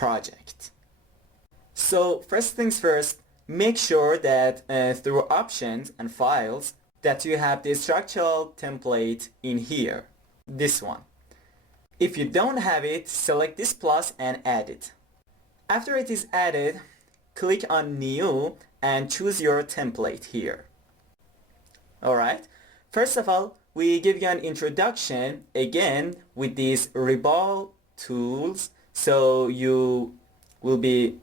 project. So first things first, make sure that through options and files that you have the structural template in here, this one. If you don't have it, select this plus and add it. After it is added, click on New and choose your template here. Alright, first of all, we give you an introduction again with these Rebar Tools, so you will be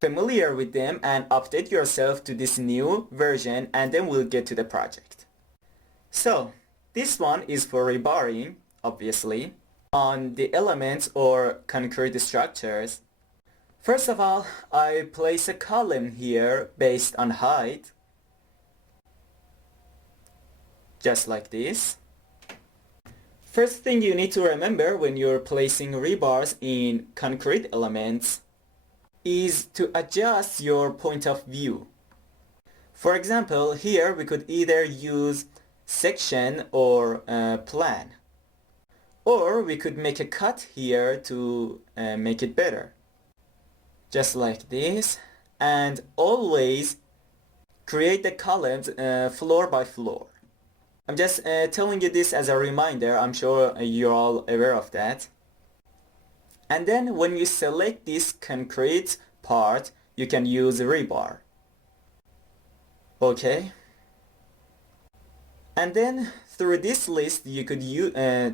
familiar with them and update yourself to this new version, and then we'll get to the project. So this one is for rebarring, obviously, on the elements or concrete structures. First of all, I place a column here based on height, just like this. First thing you need to remember when you're placing rebars in concrete elements is to adjust your point of view. For example, here we could either use section or plan, or we could make a cut here to make it better, just like this, and always create the columns floor by floor. I'm just telling you this as a reminder. I'm sure you're all aware of that. And then when you select this concrete part, you can use rebar. Okay. And then through this list, you could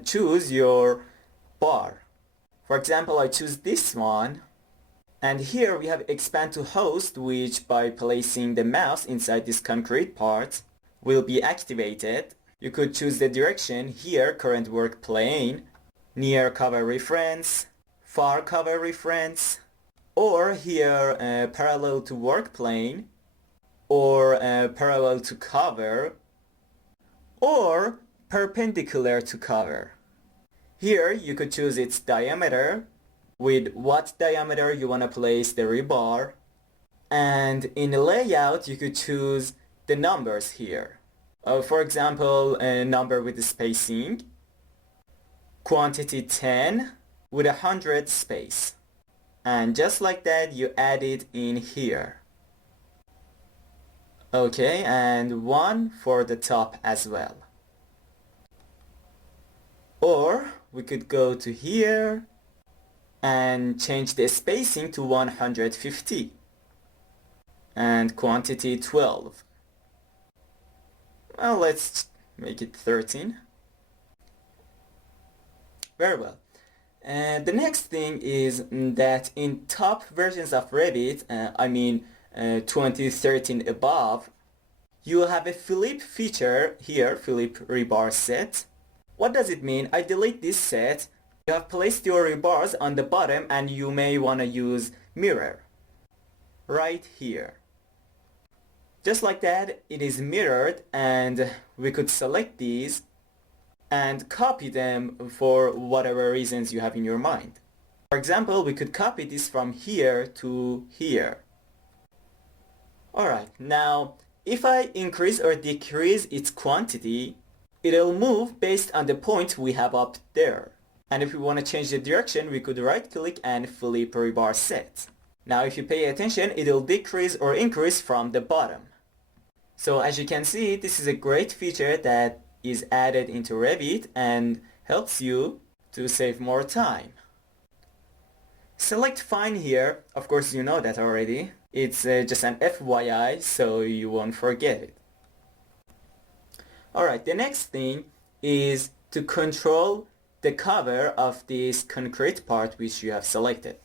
choose your bar. For example, I choose this one. And here we have expand to host, which by placing the mouse inside this concrete part will be activated. You could choose the direction here, current work plane, near cover reference, far cover reference, or here parallel to work plane, or parallel to cover, or perpendicular to cover. Here you could choose its diameter, with what diameter you want to place the rebar, and in the layout you could choose the numbers here. For example, a number with the spacing, quantity 10 with 100 space, and just like that you add it in here. Okay, and one for the top as well. Or we could go to here and change the spacing to 150 and quantity 12. Well, let's make it 13. Very well. And the next thing is that in top versions of Revit, 2013 above, you will have a flip feature here, flip rebar set. What does it mean? I delete this set. You have placed your rebars on the bottom and you may want to use mirror right here. Just like that, it is mirrored, and we could select these and copy them for whatever reasons you have in your mind. For example, we could copy this from here to here. Alright, now if I increase or decrease its quantity, it'll move based on the point we have up there. And if we want to change the direction, we could right click and flip rebar set. Now if you pay attention, it'll decrease or increase from the bottom. So as you can see, this is a great feature that is added into Revit and helps you to save more time. Select fine here. Of course you know that already. It's just an FYI, so you won't forget it. Alright, the next thing is to control the cover of this concrete part which you have selected.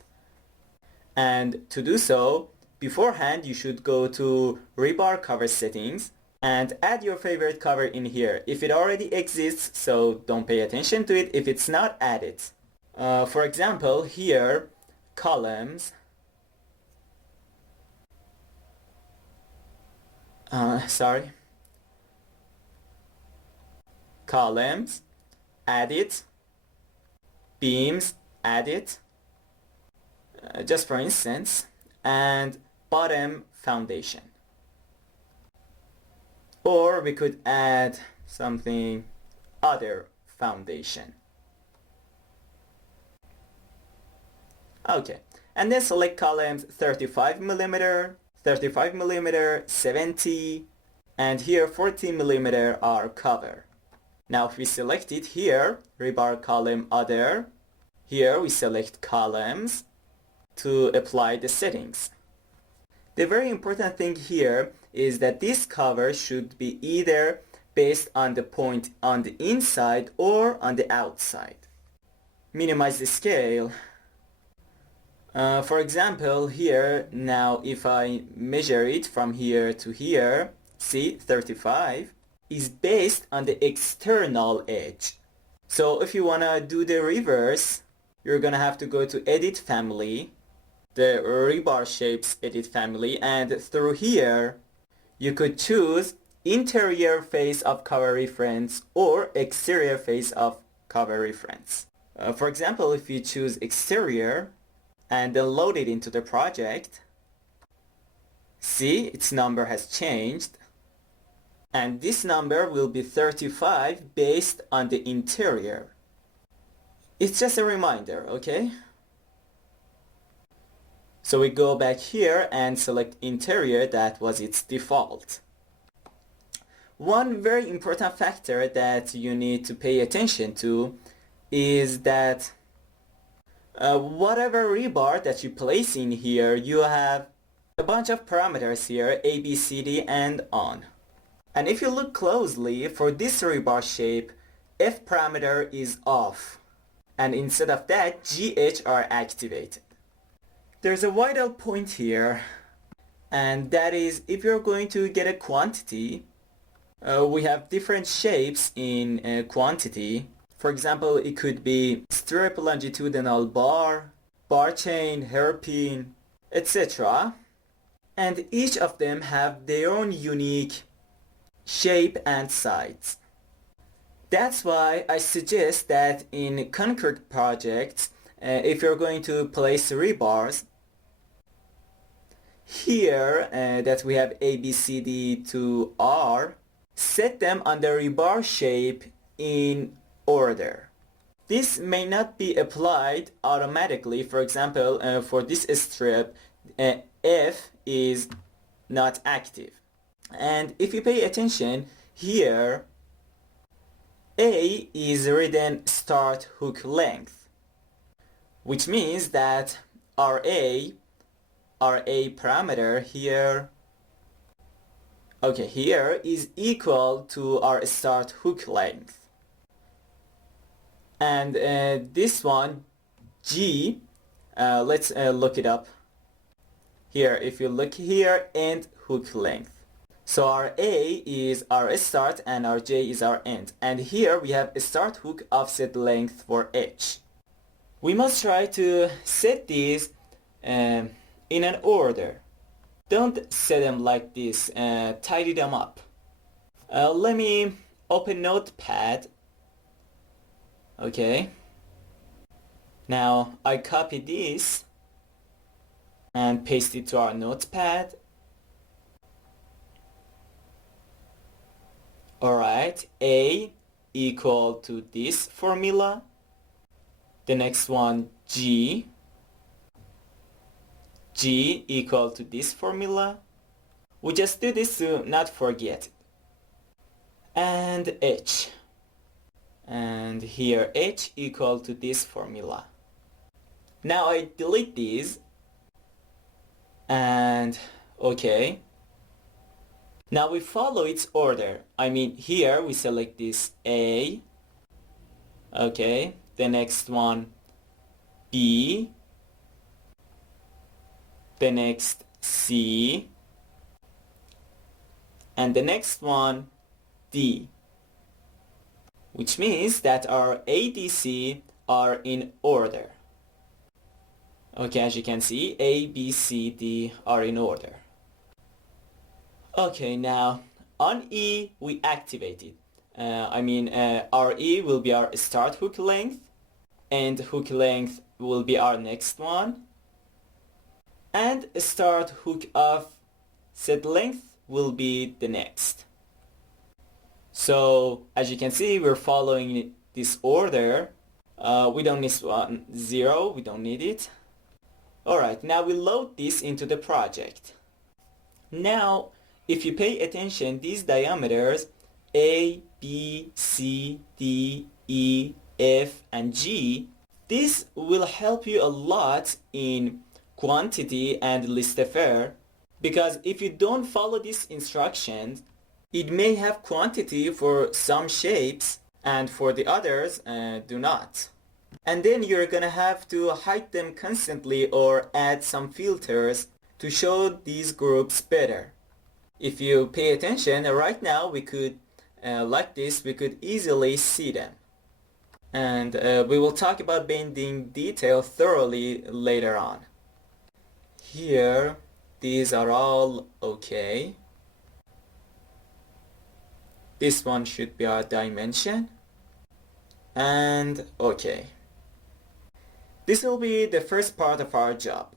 And to do so, beforehand you should go to rebar cover settings and add your favorite cover in here. If it already exists, so don't pay attention to it. If it's not, add it. For example, here, columns, columns, add it, beams, add it, just for instance, and bottom foundation. Or we could add something other foundation. Okay, and then select columns 35 millimeter, 35 millimeter, 70, and here 40 millimeter are cover. Now if we select it here, rebar column other, here we select columns to apply the settings. The very important thing here is that this cover should be either based on the point on the inside or on the outside. Minimize the scale. For example, here, now if I measure it from here to here, see 35 is based on the external edge. So if you want to do the reverse, you're going to have to go to Edit Family, the Rebar Shapes Edit Family, and through here you could choose interior face of cover reference or exterior face of cover reference. For example, if you choose exterior and then load it into the project, see its number has changed, and this number will be 35 based on the interior. It's just a reminder, okay? So we go back here and select interior, that was its default. One very important factor that you need to pay attention to is that whatever rebar that you place in here, you have a bunch of parameters here, A, B, C, D, and on. And if you look closely, for this rebar shape, F parameter is off, and instead of that, GH are activated. There's a vital point here, and that is if you're going to get a quantity, we have different shapes in quantity. For example, it could be strip longitudinal bar, bar chain, hairpin, etc. And each of them have their own unique shape and size. That's why I suggest that in concrete projects, if you're going to place rebars, here that we have A, B, C, D to R, set them on the rebar shape in order. This may not be applied automatically. For example, for this strip, F is not active. And if you pay attention, here A is written start hook length, which means that our A parameter here, okay, here is equal to our start hook length. And this one, G, let's look it up. Here, if you look here, end hook length. So our A is our start and our J is our end. And here we have a start hook offset length for H. We must try to set these in an order. Don't set them like this, tidy them up. Let me open Notepad. Okay. Now I copy this and paste it to our Notepad. Alright, A equal to this formula. The next one, G equal to this formula. We just do this to not forget. And H. And here H equal to this formula. Now I delete these. And okay. Now we follow its order. I mean, here we select this A. Okay. The next one, B. The next, C. And the next one, D. Which means that our ADC are in order. Okay, as you can see, A, B, C, D are in order. Okay, now on E we activate it. Our E will be our start hook length, and hook length will be our next one, and start hook offset length will be the next. So as you can see, we're following this order. We don't need 0, we don't need it. Alright, now we load this into the project. Now, if you pay attention, these diameters A, B, C, D, E, F, and G, this will help you a lot in quantity and list affair, because if you don't follow these instructions, it may have quantity for some shapes and for the others do not. And then you're gonna have to hide them constantly or add some filters to show these groups better. If you pay attention, right now we could, like this, we could easily see them. And we will talk about bending detail thoroughly later on. Here, these are all okay. This one should be our dimension. And okay. This will be the first part of our job.